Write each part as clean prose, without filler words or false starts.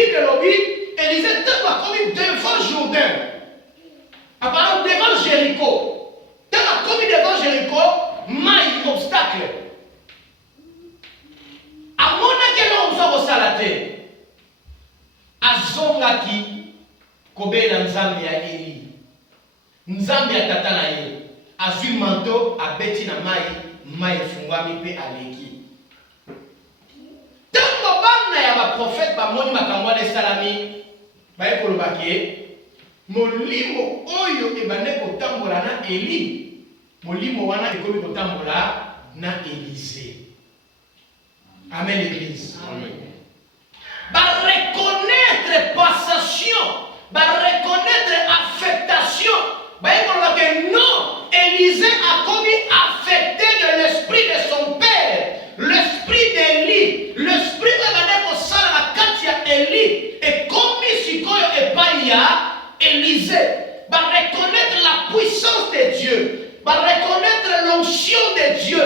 Bible lobby, Élisée t'a commis devant Jourdain. Apparemment devant Jéricho. T'a commis devant Jéricho, maille obstacle. À mon avis, on s'en salaté. Azongaki, kobe na nzambe ya Eli. Nzambe ya tata na ye. Azui manteau, abeti na mai fungwami pe aleki. Tango bana ya ba prophète ba moni makamwa de salami, ba ekolobaki molimo oyo ebane kotambola na Eli. Molimo wana ekomi kotambola na Élisée. Amen l'église. Amen. Va reconnaître passation, va reconnaître affectation. Va dire que non, Élisée a commis affecté de l'esprit de son père, l'esprit d'Élie, l'esprit de la Katia Élie, et commis Sikoyo et Paya, Élisée. Va reconnaître la puissance de Dieu, va reconnaître l'onction de Dieu.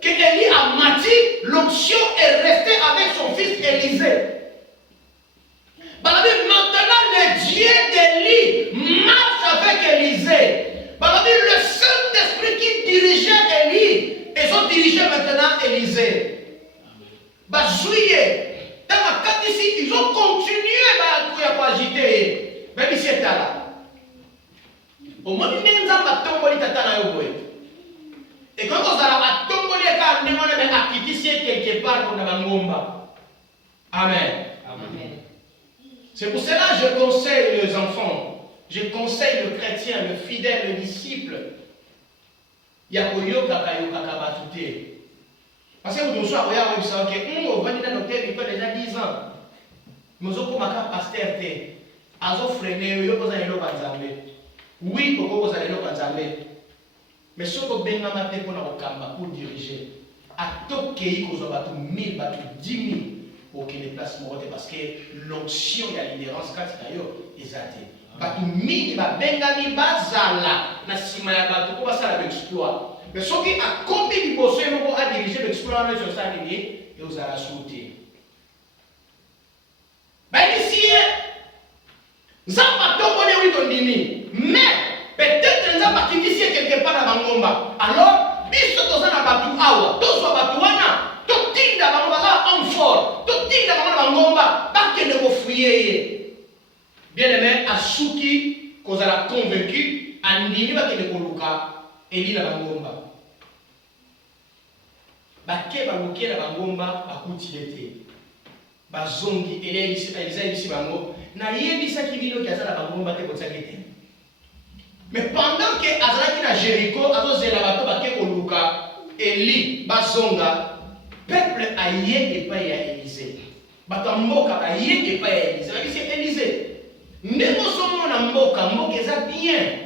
Que Élie a mati, l'onction est restée avec son fils Élisée. Maintenant, le Dieu d'Élie marche avec Élisée. Le Saint-Esprit qui dirigeait Élie, ils ont dirigé maintenant Élisée. Ils ont continué à agiter. Même ici, c'est là. Au moins, ils ont et quand on a tombé quelque part pour la ngomba. Amen. Amen. C'est pour cela que je conseille les enfants, je conseille le chrétien, le fidèle, le disciple. Yakoyoka kayoka batute. Parce que vous devez savoir que on va dire dans l'hôtel, il peut déjà 10 ans. Nous avons comme un pasteur té. Azo freiner yo ko zalelo banzambe. Oui, ko zalelo banzambe. Mais ce que benga maté pour pour diriger, à tout pays qu'on a 1000, 10 000 pour qu'il y ait des places parce que l'onction et la liderances, quand il y a des athées. Batu 1000, benga mi bazala, na sima ya batu, comment ça l'exploit. Mais ce qui a combien de bossés à diriger l'exploit sur sa ligne, et vous allez sauter. Ben ici, Zamba tombe oui ton dimi, mais peut-être que Zamba qui ici quelque part dans Mangomba. Alors, biso tozana batu awa, tozo batu wana, to tinda Mangomba homme fort, to tinda Mangomba, pas que ne vous fouillez. Bien aimé, Asuki, qu'on a convaincu, Andini va que ne koluka, Eli na Mangomba. Bake baluke na Mangomba, bakuti lete. Bazongi, Elisa ici bango, na yebisa kibino ki azala Mangomba te kotsakete. Mais pendant que Azalaki na Jéricho, azozela bato bake koluka, Eli bazonga, peuple aye epai ya Élisée. Bato mboka aye epai ya Élisée. C'est Élisée. Ndemo somo na mboka, mboka eza bien.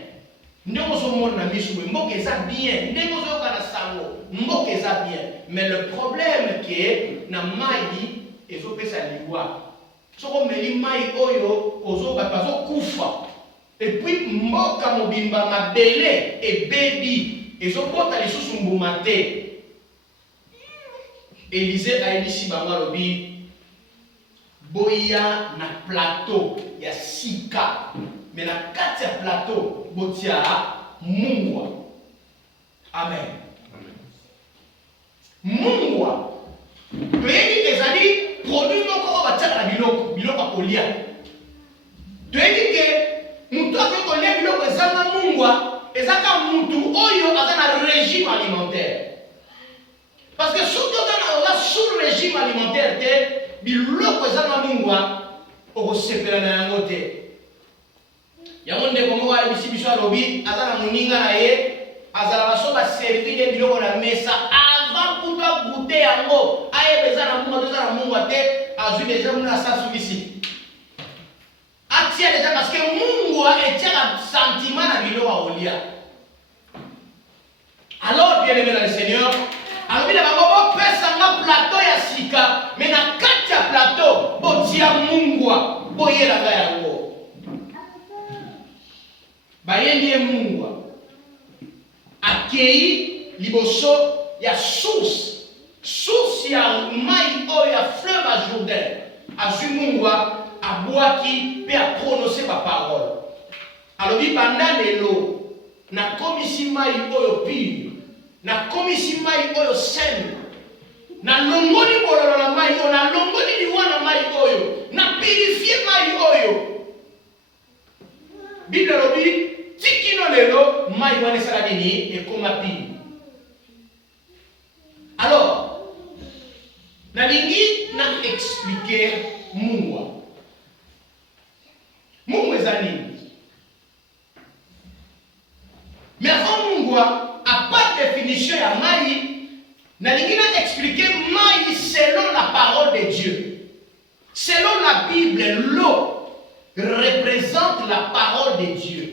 Ndemo somo na misou, mboka eza bien. Ndemo somo na sango, mboka eza bien. Mais le problème que na mayi ezopesa liwa. Soko meli mayi oyo ozo bazo kufa. Et puis mboka mobimba mabele et baby ezokota lisusu mbuma te. Élisée a dit si bango lobi boya na plateau ya sika mais na kati ya plateau botia mungwa. Amen. Mungwa toyebi ezali produit moko batiaka na biloko akolia. Toyebi ke mutu akokolia biloko ezanga mungwa ezaka mutu oyo aza na régime alimentaire. Parce que soki oza sur régime alimentaire te biloko ezanga mungwa okosepela na yango te. Yango ndeko moko ayebisi biso alobi aza na moninga na ye azalaka so baservi de biloko na mesa avant kuta goûte yango ayeba eza na mungwa to eza na mungwa te azwi deja muna asasukisi atia deja parce que mungwa etiaka sentiment na biloko akolia. Alors bien aimé dans le Seigneur, alobi na bango bopesanga plateau ya sika mais na kati ya plateau botia mungwa boyelanga yango. Bayendi ye mungwa akei liboso ya source ya mai oyo ya fleuve à Jourdain. Azwi mungwa abwaki pe a prononcer ba parole. Alors dit pendant lelo na komisi mai oyo pire, na komisi mai oyo saine, na longoli bololo na mai oyo, na longoli liwa na mai oyo, na purifier mai oyo. Bible lobi tikino lelo mai wana sala nini ekoma pire. Alors nalingi na expliquer mungwa. Mungwa ezali. Mais avant mungwa, à part définition ya mai, nalingi na expliquer mai selon la parole de Dieu. Selon la Bible, l'eau représente la parole de Dieu.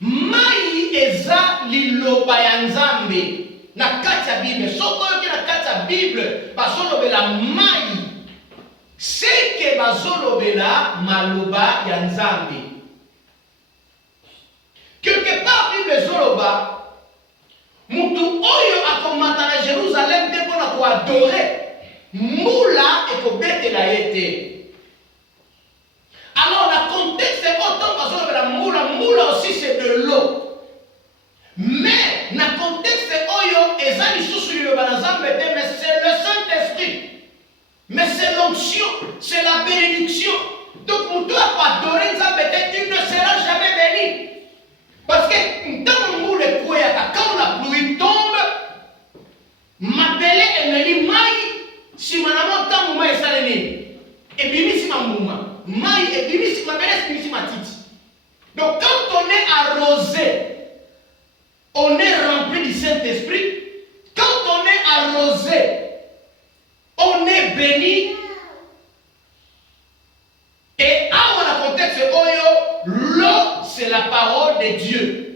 Mai eza liloba ya Nzambe. Na kati ya Bible, soko yoki na kati ya Bible, bazolobela mai. Seke bazolobela maloba ya Nzambe. Quelque part, Bible zoloba, mutu oyo akomata na Jérusalem te pona ko adorer, mula ekobetela yete. Alors, le contexte est autant parce que la moula aussi c'est de l'eau. Mais, le contexte est oyo, ezali sous le banazam, mais c'est le Saint-Esprit. Mais c'est l'onction, c'est la bénédiction. Donc, pour toi, adorer Nzambe, tu ne seras jamais béni. Parce que dans le moule, quand la pluie tombe, ma belle est venue maille, si mon amour tant mouma est salé, et bimi si ma mouma. Maï et bimi si ma belle est ma titi. Donc quand on est arrosé, on est rempli du Saint-Esprit. Quand on est arrosé, on est béni. Et à la contexte oyo, l'eau c'est la parole de Dieu.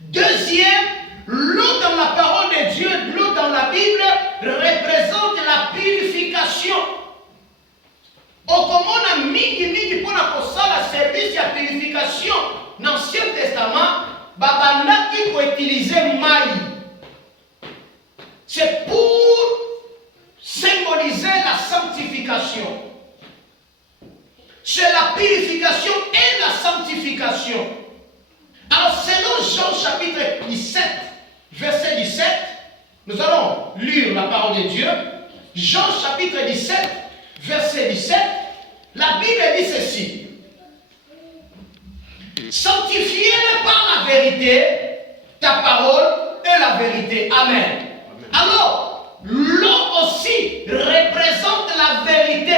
Deuxième, l'eau dans la parole de Dieu, l'eau dans la Bible représente la purification. Okomona mingi pour la service de purification dans l'Ancien Testament, babandaki pour utiliser maï. C'est pour symboliser la sanctification. C'est la purification et la sanctification. Alors selon Jean chapitre 17, verset 17, nous allons lire la parole de Dieu. Jean chapitre 17, verset 17, la Bible dit ceci. Sanctifie-le par la vérité, ta parole est la vérité. Amen. Amen. Alors, l'eau aussi représente la vérité.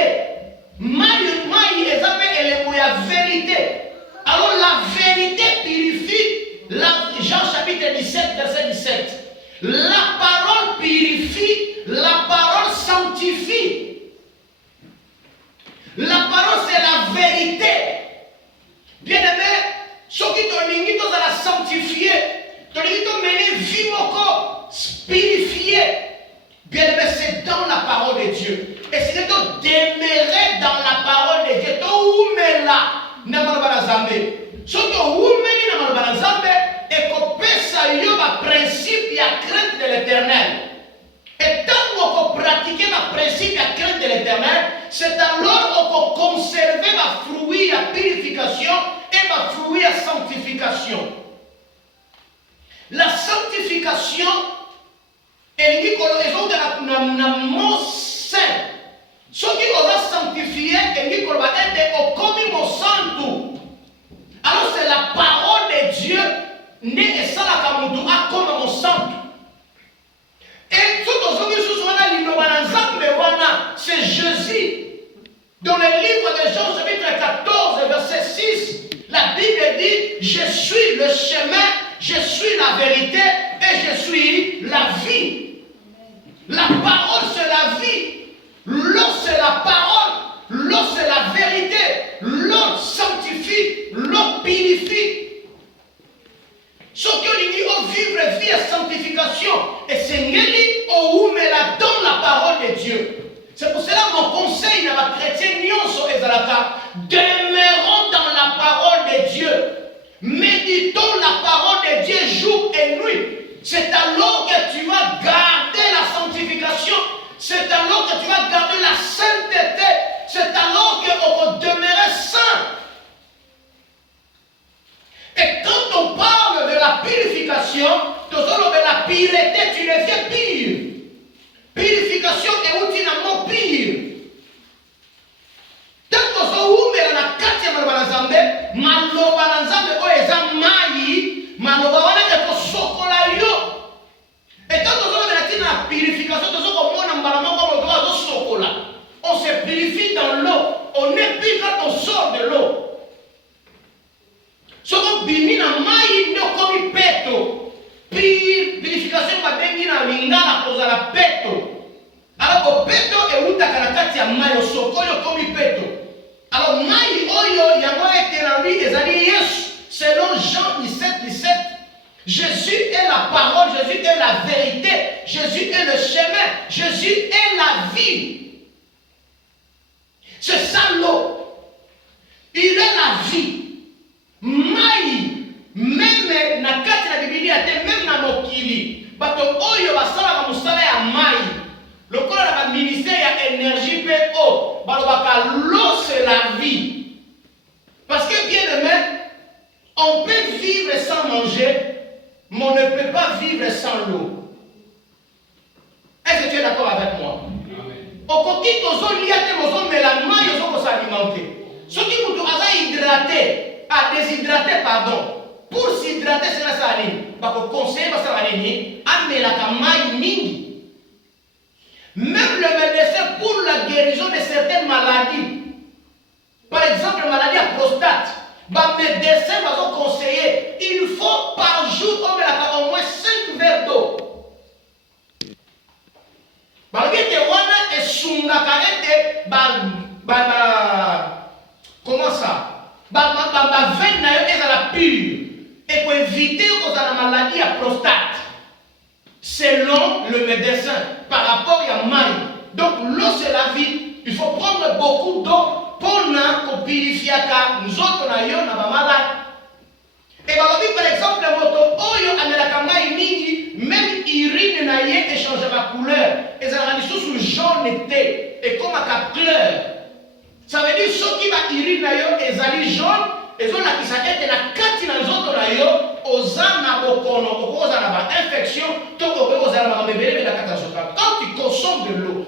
Maï est la vérité. Alors, la vérité purifie. Jean chapitre 17, verset 17. La parole purifie, la parole sanctifie. La parole, c'est la vérité. Bien-aimé, ceux qui t'ont mis dans la sanctifier, t'ont mis vimoko, purifié. Bien-aimé, c'est dans la parole de Dieu. Et c'est de demeurer dans la parole de Dieu. Tu es là, Namalbanazambe. Ceux qui ont mis dans Namalbanazambe, et qu'on peut saluer le principe et la crainte de l'éternel. Et tant qu'on pratique le principe et la crainte de l'éternel, c'est alors qu'on conserve le fruit de la purification et le fruit de la sanctification. La sanctification, elle dit qu'on est dans mot saint. Ceux qui ont sanctifié, elle dit qu'on va être au commun au santo. Alors c'est la parole de Dieu, né et ça la kamutua comme au santo. Et c'est Jésus. Dans le livre de Jean, chapitre 14, verset 6, la Bible dit, je suis le chemin, je suis la vérité et je suis la vie. La parole, c'est la vie. L'eau, c'est la parole. L'eau, c'est la vérité. L'eau sanctifie. L'eau purifie. Ce que dit, on vivre vie à sanctification. Et c'est Ngeli, on met là dans la parole de Dieu. C'est pour cela mon conseil à ma chrétienne Nyonso Ezalaka, demeurons dans la parole de Dieu. Méditons la parole de Dieu jour et nuit. C'est alors que tu vas garder la sanctification. C'est alors que tu vas garder la sainteté. C'est se purifie dans l'eau. On n'est plus quand on sort de l'eau. Ce qu'on bimi na mai ne comme peto. Purification va bengi na lingala pour la peto. Alors peto et uta karakati ya mai osokoyo comme peto. Alors mai oyo yango etelandi ezali Yesu. Selon Jean 17:17. Jésus est la parole, Jésus est la vérité, Jésus est le chemin, Jésus est la vie. C'est ça l'eau. Il est la vie. Mai, même na kati na Biblia, même na mokili, bato oyo basala na musala ya mai. Lokola na ministère ya énergie PO, balobaka l'eau c'est la vie. Parce que bien aimé, on peut vivre sans manger. Mais on ne peut pas vivre sans l'eau. Est-ce que tu es d'accord avec moi? Au côté de liaté, mais la maille, ils sont alimentés. Ce qui vous a hydraté, à déshydrater, pardon. Pour s'hydrater, c'est la saline. Parce que conseil, c'est la saline. Mais la maille mini. Même le médecin pour la guérison de certaines maladies. Par exemple, la maladie à prostate. Les médecins vont conseiller, il faut par jour au moins 5 verres d'eau. Comment ça? Veine est la pure. Et pour éviter la maladie à prostate. Selon le médecin, par rapport à la maille. Donc l'eau c'est la vie. Il faut prendre beaucoup d'eau. Pour nous purifier nous autres na malade. Et par exemple le moto oyo amelaka mai mingi même urine na ye échange la couleur et ça rend sous jaune été et comme à couleur. Ça veut dire ceux qui va urine na yo ezali jaune et zo na kisa ete na kati na nzoto na yo ozana bokono okoza na ba infection to okoza na ba bebele na kata zoka. Quand tu consommes de l'eau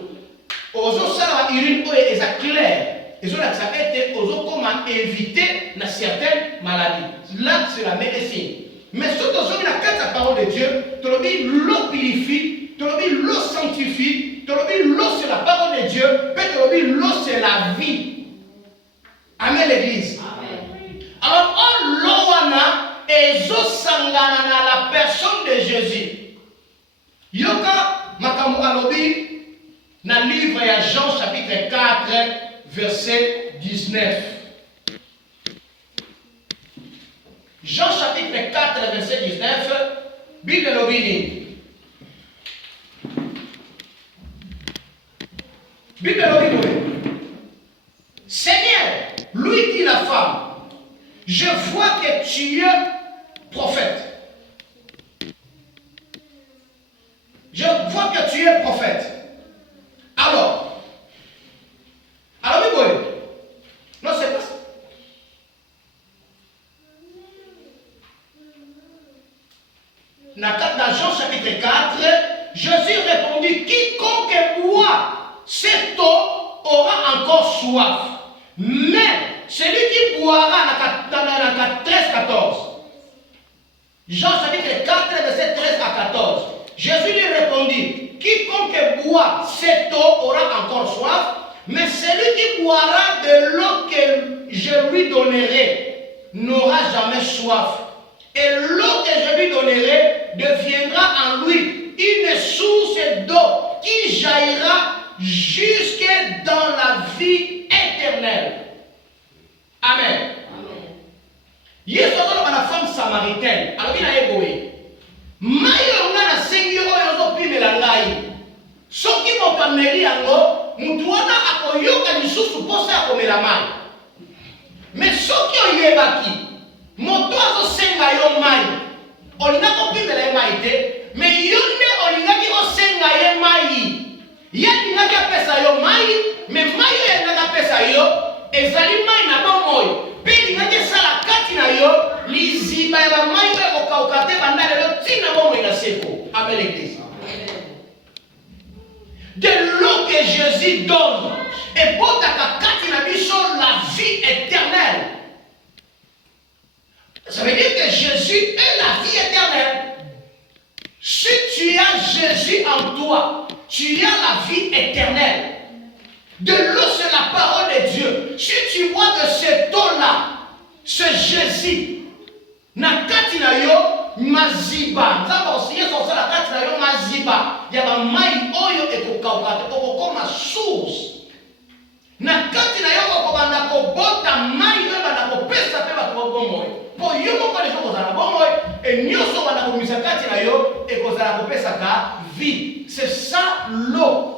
ozo sala urine oyo eza clair. Et ça a été comment éviter certaines maladies. Là, c'est la médecine. Mais ce que la carte la parole de Dieu, tu l'as dit, l'eau purifie, tu l'as dit, l'eau sanctifie, tu l'as dit, l'eau c'est la parole de Dieu, puis tu l'as dit, l'eau c'est la vie. Amen l'église. Alors, l'eau et sangana la personne de Jésus. Yoka makambo alobi na livre ya Jean chapitre 4 verset 19. Jean chapitre 4 verset 19. Bible lobini. Bible lobini. Seigneur, lui dit la femme, je vois que tu es prophète. Je vois que tu es prophète. Alors oui, non, c'est pas ça. Dans Jean chapitre 4, Jésus répondit, quiconque boit cette eau aura encore soif. Mais celui qui boira dans 13-14. Jean chapitre 4, verset 13 à 14. Jésus lui répondit, quiconque boit cette eau aura encore soif. Mais celui qui boira de l'eau que je lui donnerai n'aura jamais soif. Et l'eau que je lui donnerai deviendra en lui une source d'eau qui jaillira jusque dans la vie éternelle. Amen. Yesu a la femme samaritaine. Alors il a égoé. Mayo na sengi oyo zo pimela ngai. Soki mo pameli yango mutu wana akoyoka lisusu posa akomela mai. Mais soki oyebaki moto azosenga yo mai olinga kopimela ye mai te, mais yo nde olingaki osenga ye mai. Ye alingaki apesa yo mai, mais mai oyo alingaki apesa yo ezali mai na bomoi mpe elingaki esala kati na yo liziba ya bamai oyo ekokauka te banda lelo ntina bomoi na seko. Amen l'église. De l'eau que Jésus donne et pour ta kati na biso la vie éternelle. Ça veut dire que Jésus est la vie éternelle. Si tu as Jésus en toi, tu as la vie éternelle. De l'eau, c'est la parole de Dieu. Si tu bois de cette eau-là, ce Jésus, na kati na yo maziba. Nzamba osiye sosa na kati na yo maziba. Ya mai oyo ekokauka te okokoma source. Na kati na yo okobanda kobota mai oyo banda kopesa pe bato bomoi. Po yo moko les gens kozala bomoi et nyonso banda komisa kati na yo ekozala kopesa ka vie. C'est ça l'eau.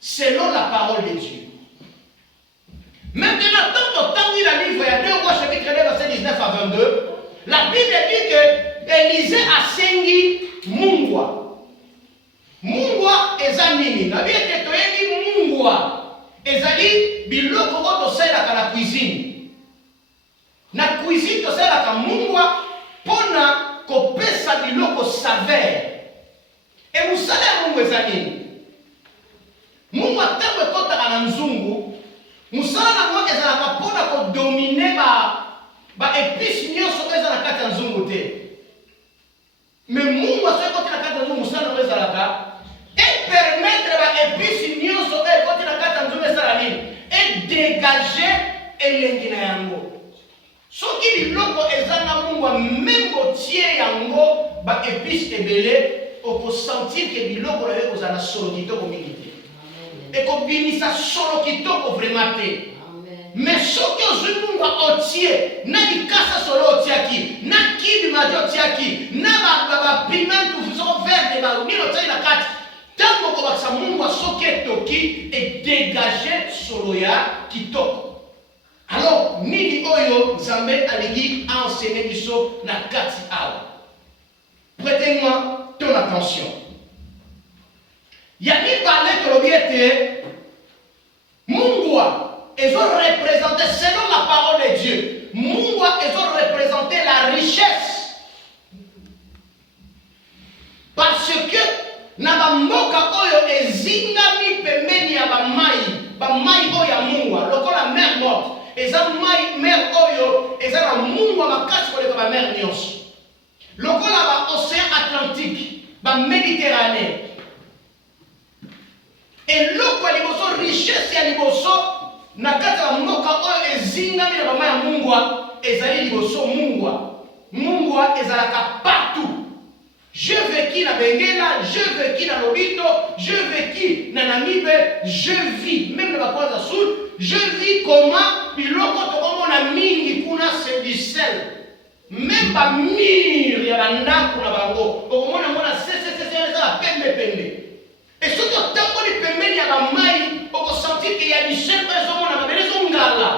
Selon la parole de Dieu. Maintenant, tant que il a livre, il y a 2 Rois chapitre 2, verset 19 à 22, la Bible dit que Élisée a sengi mungwa. Mungwa eza nini? La Bible dit que mungwa ezali biloko oto selaka na cuisine. Na cuisine to selaka mungwa pona kopesa biloko saveur. Et vous savez mungwa eza nini? Mungu atango ekotaka na nzungu musala na mwa ezalaka mpona kodomine ba épice nyonso eza na kati ya nzungu te. Mais Mungu aso ekoti na kati ya nzungu musala na ezalaka epermettre ba épice nyonso ekoti na kati ya nzungu esala nini? Edégage elengi na yango. Soki biloko ezanga Mungu même botie yango ba épice ebele okosentir ke biloko na yo kozala solo kitoko mingi. Et qu'on bénisse ça solo qui toko vraiment te. Mais ce que je nous vois entier, n'a dit kasa solo otiaki, n'a qui du majo otiaki, n'a ba piment ou faisons vert de ba ni l'otiaki la kat. Tant qu'on va ça mungu soke toki et dégager solo ya qui toko. Alors nini oyo zambe aligi enseigner biso na kati awa. Prêtez-moi ton attention. Yanni parlait que l'objet Mungwa, ils ont représenté, selon la parole de Dieu, Mungwa, ils ont représenté la richesse. Parce que, Nabamboka oyo ezingami pembeni ya bamai oyo ya Mungwa, lokola mer morte, eza mer oyo, eza na Mungwa makasi koleka ba mer nyonso. Lokola ba océan Atlantique, ba Méditerranée. Et l'eau kwa liboso richesse ya liboso na kati ya mboka oyo ezingami na bama ya Mungwa ezali liboso Mungwa ezalaka partout. Je vécu na Benguela, je vécu na Lobito, je vécu na Namibe, je vis même na Bakwaza Sud, je vis comment biloko tokomona mingi kuna c'est du sel. Même pas mire ya bandako na bango okomona mona c'est la pembe. Et ce que tant que pembeni ya bamai okosentir qu'il y a du sel ezomona babelezo ngala.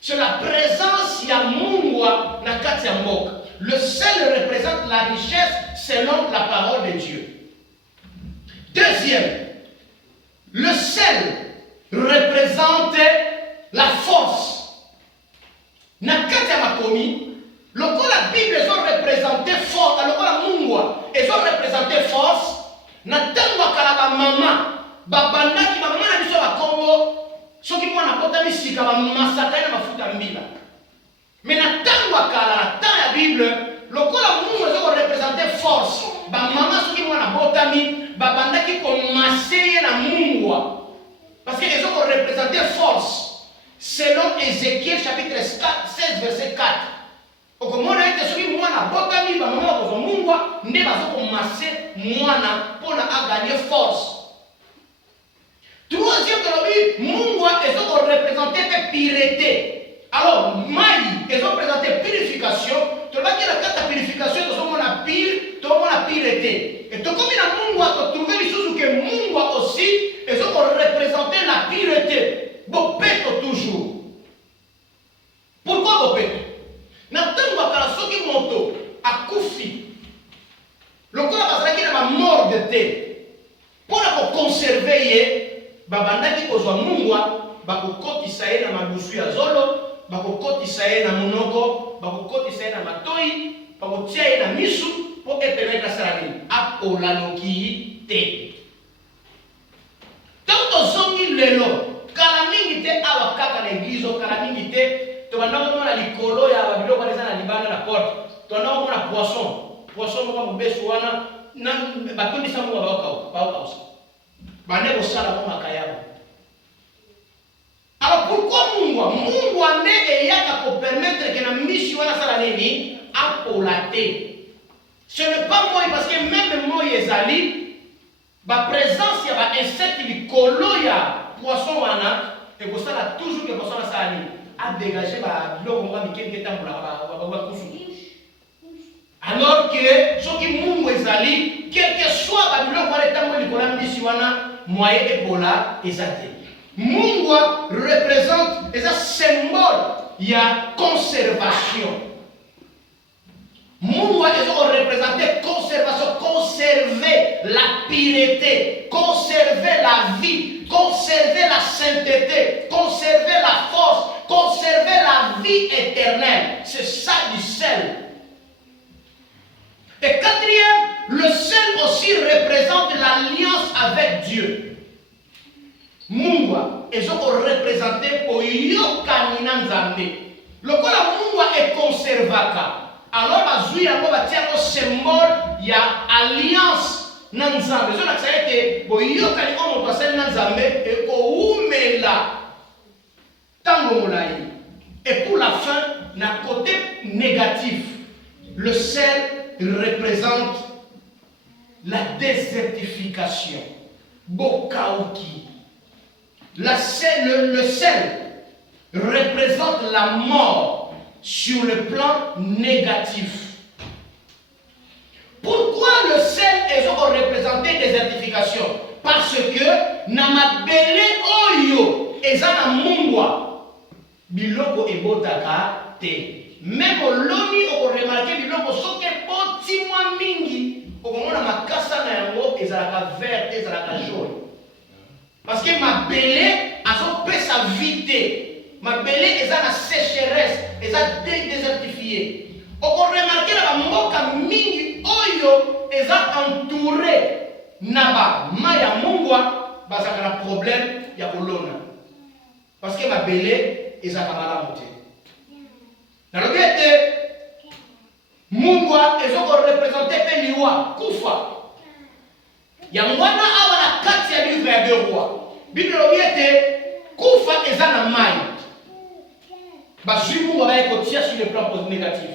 C'est la présence ya Mungwa na kati ya mboka. Le sel représente la richesse selon la parole de Dieu. Deuxième, le sel représente la force. Na kati ya makomi, lokola Bible ezo représenter force, lokola Mungwa ezo représenter force. Na tango akala ba mama babandaki ba mama na biso ba Kongo soki mwana bota misika ba masaka na mafuta mbila. Mais na tango akala na temps ya Bible lokola Mungu ezo représenter force ba mama soki mwana bota mi babandaki ko maseye na Mungwa parce que ezo représenter force selon Ézéchiel chapitre 16 verset 4. Okomona ete soki mwana botami ba mama ko Mungwa nde bazoko masse mwana pona a gagner force. Troisième de Mungwa ezoko représenter pureté. Alors mai ezoko représenter purification. To ba kila kata purification to mona pure, to mona pureté. Et to comme na Mungwa to trouver lisusu que Mungwa aussi ezoko représenter la pureté. Bopeto toujours. Pourquoi bopeto? Na tango akala soki moto akufi lokola bazalaki na bamort de te mpona koconserve ye babandaki kozwa Mungwa bakokotisa ye na mabusu ya zolo, bakokotisa ye na monoko, bakokotisa ye na matoi, bakotia ye na misu mpo epermettre asala nini? Apolanoki te. Tango tozongi lelo kala mingi te awa kaka na eglize kala mingi te tobanda komona likolo ya babiloko wana eza na libanda na porte tobanda komona poisson moko mobesu wana batondisa Mungwa baokausa bande kosala mo makayabo mungwa. Mungwa ne eyaka ko permettre que na mission wana sala nini apolate. Ce n'est pas moi parce que même moi ezali ba présence ya ba insecte likolo ya poisson wana et ko sala toujours que poisson sala ni a dégager ba biloko mo mikeke tambola ba kusu. Alors que ce qui mungwa ezali quel que soit ba biloko wana tambola likolo mission wana moyen epola ezate. Mungwa représente un symbole, il y a conservation. Mungwa représente conservation, conserver la pureté, conserver la vie, conserver la sainteté, conserver la force, conserver la vie éternelle. C'est ça du sel. Et quatrième, le sel aussi représente l'alliance avec Dieu. Mungwa ezoko représenter oyokani na nzambe. Lokola mungwa e conservaka. Alors bazui yango batia ko symbole ya alliance na nzambe. Zo nakisa ete boyokani omo pasel na nzambe e ko umela tango molai. Et pour la fin, na côté négatif, le sel représente la désertification. Bokauki. Le sel représente la mort sur le plan négatif. Pourquoi le sel est représenté désertification? Parce que namabele oyo ezana mungwa biloko ebotaka te. Même oloni oko remarquer biloko soke poti mwa mingi okomona makasa na yango ezalaka vert ezalaka jaune. Parce que ma belé a sa vité. Ma belé est à sécheresse, est à désertifié. On peut remarquer la moka mingi oyo est entouré naba maya mungwa basaka na problème ya kolona. Parce que ma belé est à kamala moté. Dans le but mungwa est représenté par liwa kufa. Yangwana awana kati ya livre ya 2 rois. Bible lobiete kufa ezana mai. Bashimu wa ko tia sur le plan négatif.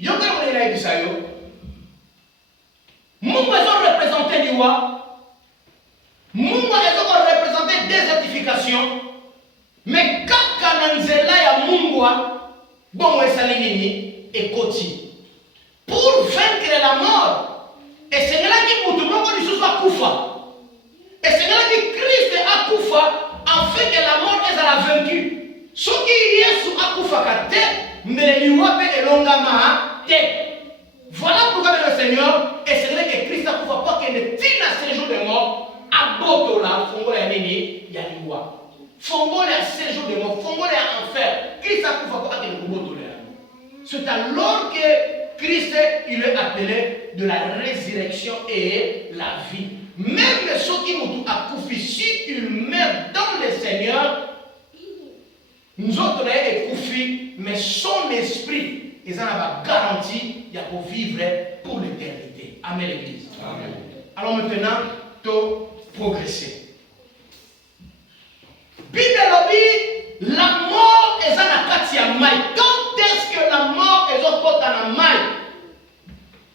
Yoka ko ila ibisa yo. Mungu ezo représenter liwa. Mungu ezo représenter désertification. Mais kaka na nzela ya Mungu bon esali nini ekoti. Pour vaincre la mort. Et c'est là que nous devons kufa. Et c'est là que Christ a kufa en fait que la mort est à la vaincue. Ce qui Yesu a kufa kate, mais le liwa pe elongama te. Voilà pourquoi le Seigneur, et c'est là que Christ a kufa pas qu'il ne tire à séjour de mort, à botola, fongola ya nini, ya liwa. Fongola ya séjour de mort, fongola ya enfer. Christ a kufa pas qu'il ne botola. C'est alors que Christ, il est appelé de la résurrection et la vie. Même ceux qui nous ont si ils meurent dans le Seigneur, nous autres, on est couffés, mais son esprit, ils ont la garantie pour vivre pour l'éternité. Amen, l'Église. Amen. Alors maintenant, tout progresser. Bible dit, la mort est en katia mai. Quand est-ce que la mort est en kota mai?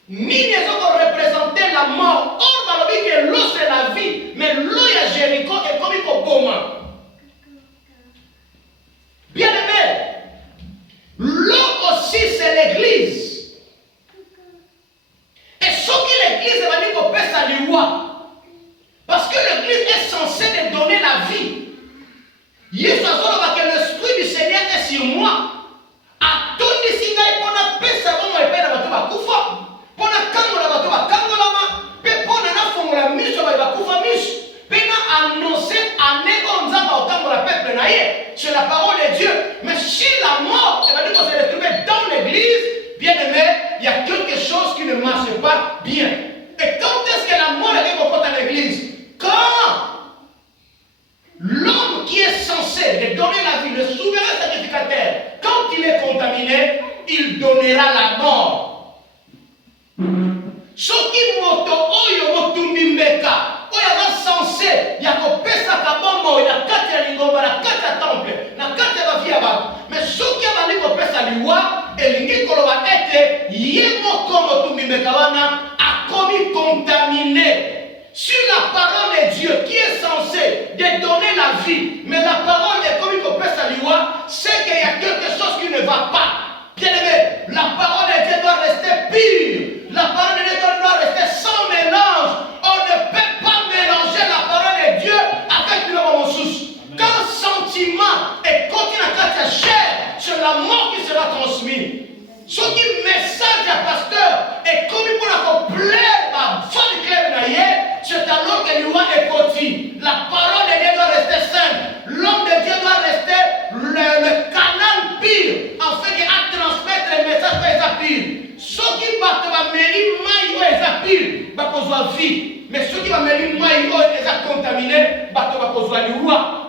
Ni ne sont représenter la mort. Or, dans le que l'eau c'est la vie, mais l'eau à Jéricho est comme un commun. Bien aimé, l'eau aussi c'est l'église. Et ce que l'église va dire qu'on peut saluer. Parce que l'église est censée de donner la vie. Yesu azoloba que l'esprit du Seigneur est sur moi. Atondi singai pona pesa bongo epena bato bakufa. Pona kangola bato bakangolama. Pe pona na fongola miso bakufa miso. Pena annoncer anego nzamba otangola peuple na ye. C'est la parole de Dieu. Mais si la mort, ça veut dire qu'on s'est retrouvé dans l'église, bien aimé, il y a quelque chose qui ne marche pas bien. Et quand est-ce que la mort est rencontrée dans l'église? Quand l'homme qui est censé de donner la vie, le souverain sacrificateur, quand il est contaminé, il donnera la mort. Ce qui moto oyo motumbimbeka, oyo est censé, il y a kopesa kabombo, il y a kati ya lingomba, na kati ya temple, na kati ya liwa elingi koloba ete ye moko motumbi mekawana akomi contaminé. Sur la parole de Dieu qui est censée de donner la vie, mais la parole est comme il peut s'allier, c'est qu'il y a quelque chose qui ne va pas. Bien aimé, la parole de Dieu doit rester pure. La parole de Dieu doit rester sans mélange. On ne peut pas mélanger la parole de Dieu avec le moment sous. Quand sentiment est continu à ta chair, c'est la mort qui sera transmise. Ce qui message à pasteur est comme pour accomplir ma femme claire c'est alors que l'Iwa est petit. La parole de Dieu doit rester saine. L'homme de Dieu doit rester le canal pire afin de transmettre le message pour les pire. Ceux qui battent ma mêlée maille ou les pire, va causer vie. Mais ceux qui va mêler maille ou les contaminé, va causer l'Iwa.